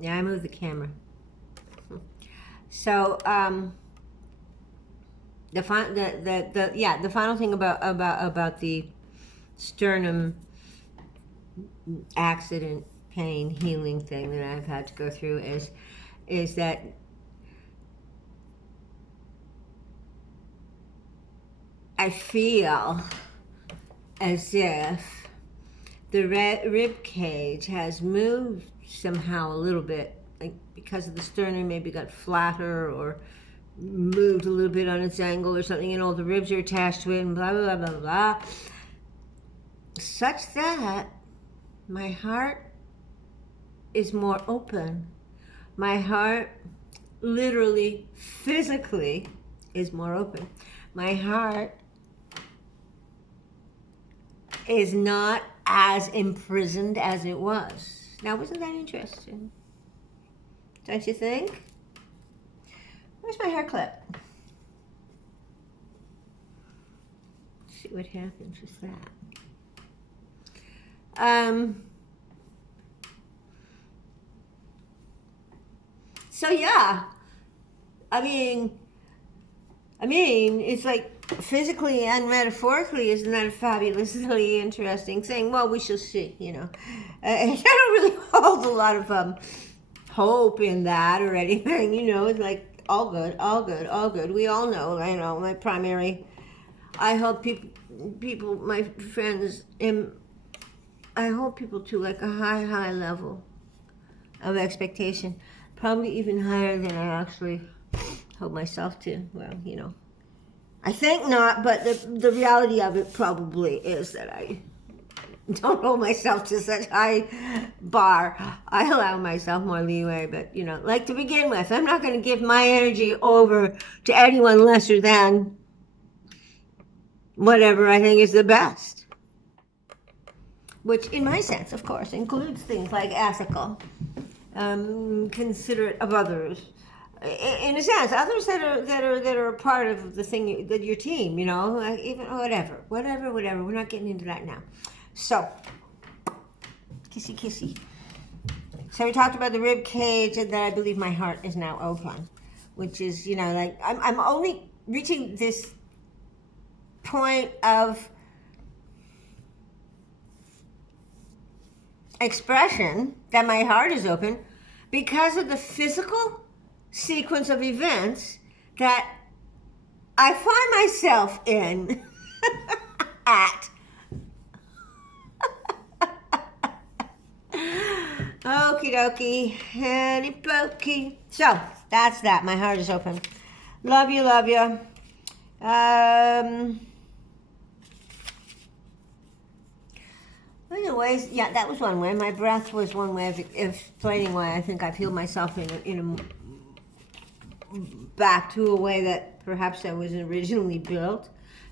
Yeah, I moved the camera. So, the final thing about the sternum accident pain healing thing that I've had to go through is that I feel as if the rib cage has moved somehow a little bit, like because of the sternum, maybe got flatter or moved a little bit on its angle or something, and all the ribs are attached to it, and blah blah blah blah blah, such that my heart is more open. My heart, literally, physically, is more open. My heart is not as imprisoned as it was. Now, wasn't that interesting? Don't you think? Where's my hair clip? Let's see what happens with that. So yeah, I mean, it's like physically and metaphorically, isn't that a fabulously interesting thing? Well, we shall see, you know. I don't really hold a lot of hope in that or anything, you know. It's like all good, all good, all good. We all know, you know, my primary, I hope people, my friends, I hope people to like a high level of expectation, probably even higher than I actually hold myself to. Well, you know, I think not, but the reality of it probably is that I don't hold myself to such high bar. I allow myself more leeway, but you know, like to begin with, I'm not going to give my energy over to anyone lesser than whatever I think is the best. Which, in my sense, of course, includes things like ethical, considerate of others. In a sense, others that are a part of the thing that your team, you know, even whatever. We're not getting into that now. So, kissy kissy. So we talked about the rib cage, and that I believe my heart is now open, which is, you know, like I'm only reaching this point of expression that my heart is open because of the physical sequence of events that I find myself in at. Okie dokie, handy pokey. So that's that. My heart is open. Love you, love you. Anyways, yeah, that was one way. My breath was one way of explaining why I think I've healed myself back to a way that perhaps I was originally built,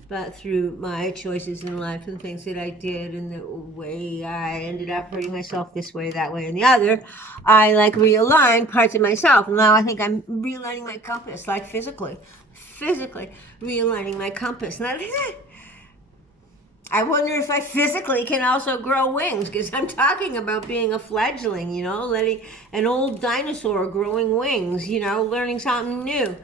but through my choices in life and things that I did and the way I ended up hurting myself this way, that way, and the other, I like realigned parts of myself. And now I think I'm realigning my compass, like physically realigning my compass. And I wonder if I physically can also grow wings, because I'm talking about being a fledgling, you know, letting an old dinosaur growing wings, you know, learning something new.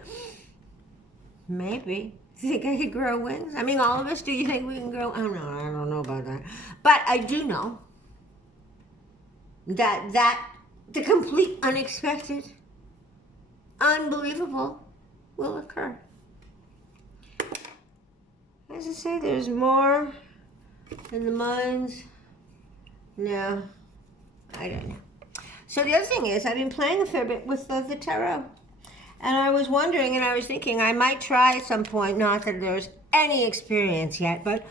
Maybe. Think I could grow wings? I mean, all of us, do you think we can grow? I don't know about that. But I do know that the complete unexpected, unbelievable will occur. As I say, there's more in the minds. No, I don't know. So the other thing is, I've been playing a fair bit with the tarot. And I was wondering, and I was thinking I might try at some point, not that there's any experience yet, but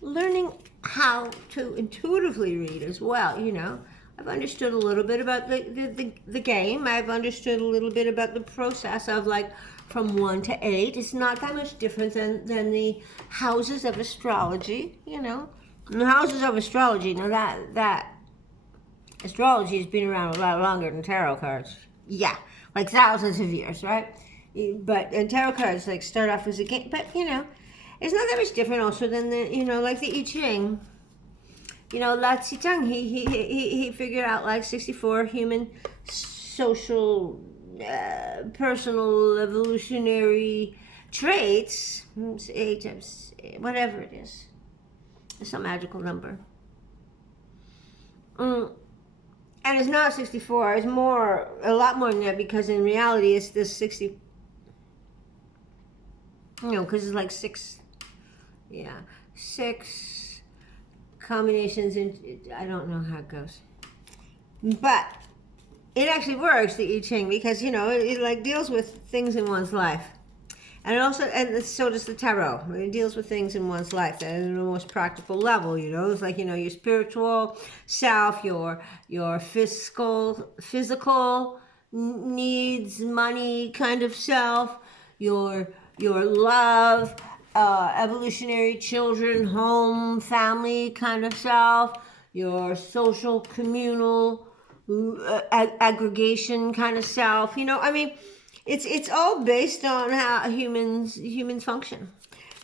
learning how to intuitively read as well, you know. I've understood a little bit about the game. I've understood a little bit about the process of like from 1 to 8. It's not that much different than the houses of astrology, you know. And the houses of astrology, now that astrology has been around a lot longer than tarot cards. Yeah, like thousands of years, right? But and tarot cards like start off as a game, but you know, it's not that much different also than the, you know, like the I Ching. You know, Lao Tzu he figured out like 64 human social, personal, evolutionary traits, whatever it is. It's some magical number. And it's not 64. It's more, a lot more than that, because in reality it's this 60. Because it's like 6. Yeah, 6 combinations. I don't know how it goes, but it actually works, the I Ching, because it like deals with things in one's life, and so does the tarot. It deals with things in one's life at the most practical level. It's like your spiritual self, your physical needs, money kind of self, your love, evolutionary, children, home, family kind of self, your social, communal, aggregation kind of self. It's all based on how humans function.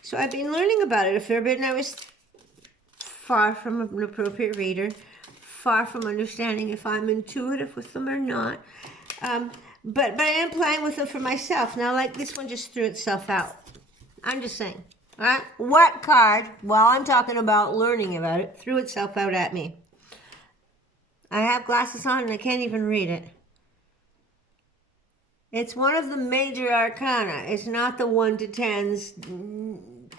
So I've been learning about it a fair bit, and I was far from an appropriate reader, far from understanding if I'm intuitive with them or not. But I am playing with them for myself. Now, like this one just threw itself out. I'm just saying. All right? What card, while I'm talking about learning about it, threw itself out at me? I have glasses on and I can't even read it. It's one of the major arcana. It's not the 1 to 10s,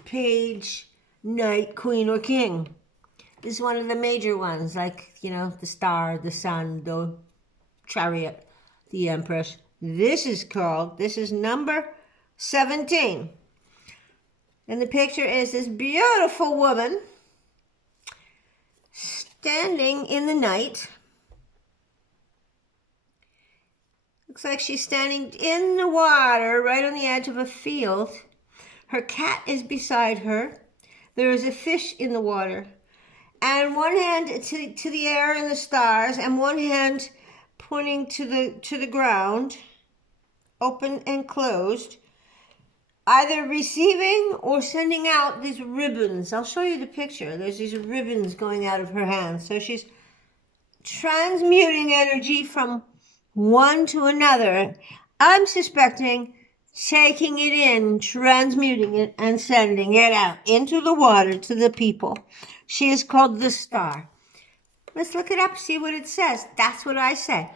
page, knight, queen, or king. This is one of the major ones, like, the star, the sun, the chariot, the empress. This is number 17. And the picture is this beautiful woman standing in the night. Looks like she's standing in the water right on the edge of a field. Her cat is beside her. There is a fish in the water. And one hand to the air and the stars, and one hand pointing to the ground, open and closed, either receiving or sending out these ribbons. I'll show you the picture. There's these ribbons going out of her hands. So she's transmuting energy from one to another. I'm suspecting taking it in, transmuting it, and sending it out into the water to the people. She is called the Star. Let's look it up, see what it says. That's what I say.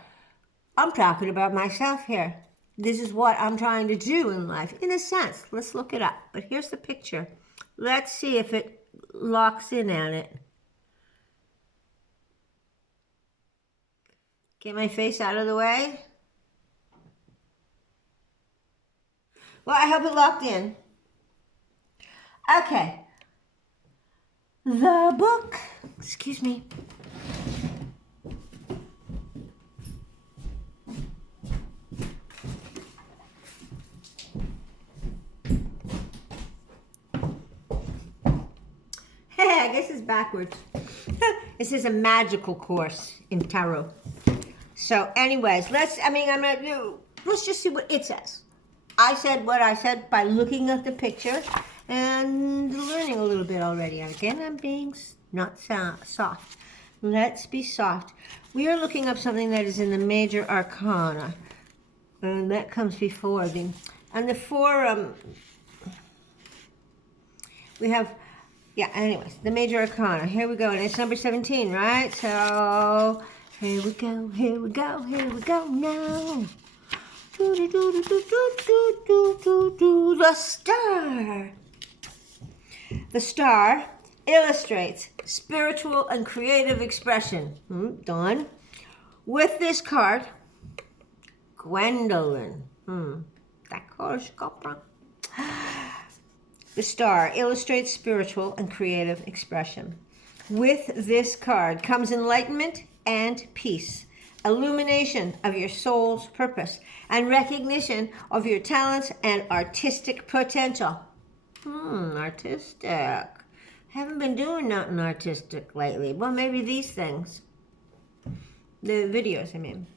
I'm talking about myself here. This is what I'm trying to do in life, in a sense. Let's look it up. But here's the picture. Let's see if it locks in at it. Get my face out of the way. Well, I hope it locked in. Okay. The book. Excuse me. Hey, I guess it's backwards. This is a magical course in tarot. So anyways, let's just see what it says. I said what I said by looking at the picture and learning a little bit already. Again, I'm being not soft. Let's be soft. We are looking up something that is in the major arcana. And that comes before the... And the four... we have... Yeah, anyways, the major arcana. Here we go. And it's number 17, right? So... Here we go, here we go, here we go now. The Star. The Star illustrates spiritual and creative expression. Done. With this card, Gwendolyn. The Star illustrates spiritual and creative expression. With this card comes enlightenment and peace, illumination of your soul's purpose, and recognition of your talents and artistic potential. Artistic. Haven't been doing nothing artistic lately. Well, maybe these things. The videos, I mean.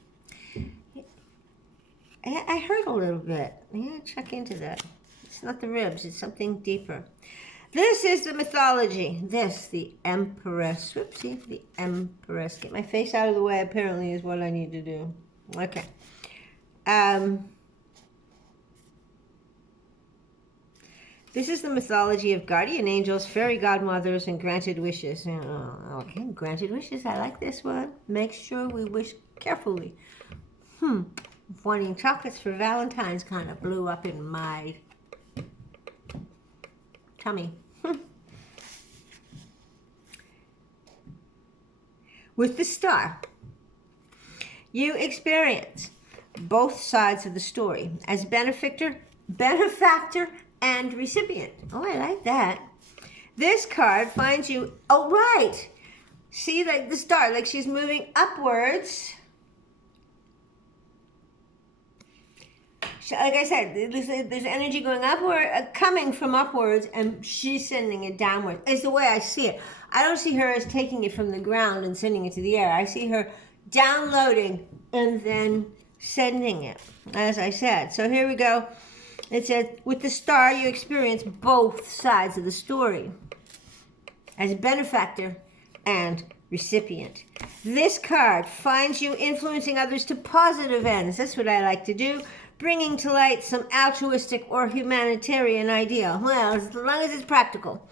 I heard a little bit. Yeah, check into that. It's not the ribs, it's something deeper. This is the mythology. This, the Empress. Whoopsie, the Empress. Get my face out of the way, apparently, is what I need to do. Okay. This is the mythology of guardian angels, fairy godmothers, and granted wishes. Okay, granted wishes. I like this one. Make sure we wish carefully. Wanting chocolates for Valentine's kind of blew up in my tummy. With the star, you experience both sides of the story as benefactor and recipient. Oh, I like that. This card finds you, oh, right. See, like the star, like she's moving upwards. Like I said, there's energy going upward, coming from upwards, and she's sending it downwards. It's the way I see it. I don't see her as taking it from the ground and sending it to the air. I see her downloading and then sending it, as I said. So here we go. It says, with the star, you experience both sides of the story as benefactor and recipient. This card finds you influencing others to positive ends. That's what I like to do. Bringing to light some altruistic or humanitarian ideal. Well, as long as it's practical.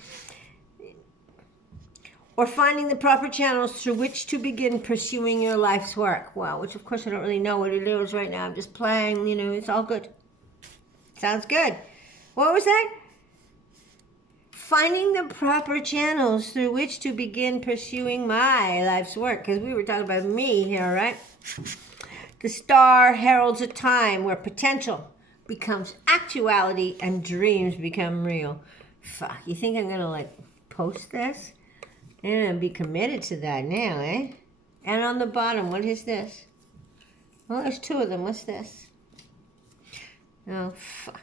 Or finding the proper channels through which to begin pursuing your life's work. Well, which of course I don't really know what it is right now. I'm just playing, you know, it's all good. Sounds good. What was that? Finding the proper channels through which to begin pursuing my life's work. Because we were talking about me here, right? The star heralds a time where potential becomes actuality and dreams become real. Fuck, you think I'm gonna like post this? I'm gonna be committed to that now, eh? And on the bottom, what is this? Well, there's two of them. What's this? Oh, fuck.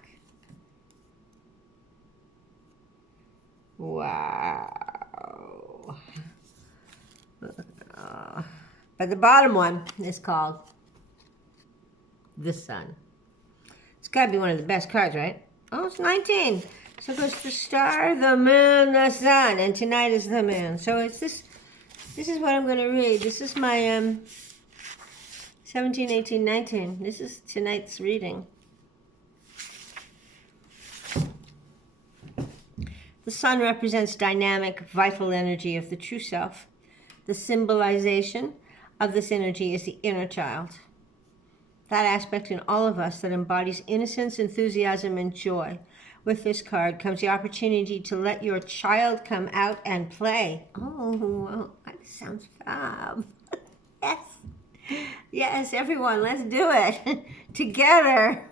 Wow. But the bottom one is called the Sun. It's got to be one of the best cards, right? Oh, it's 19. So it goes the star, the moon, the sun, and tonight is the moon. So it's this. This is what I'm going to read. This is my 17, 18, 19. This is tonight's reading. The sun represents dynamic, vital energy of the true self. The symbolization of this energy is the inner child. That aspect in all of us that embodies innocence, enthusiasm, and joy. With this card comes the opportunity to let your child come out and play. Oh, well, that sounds fab. Yes. Yes, everyone, let's do it together.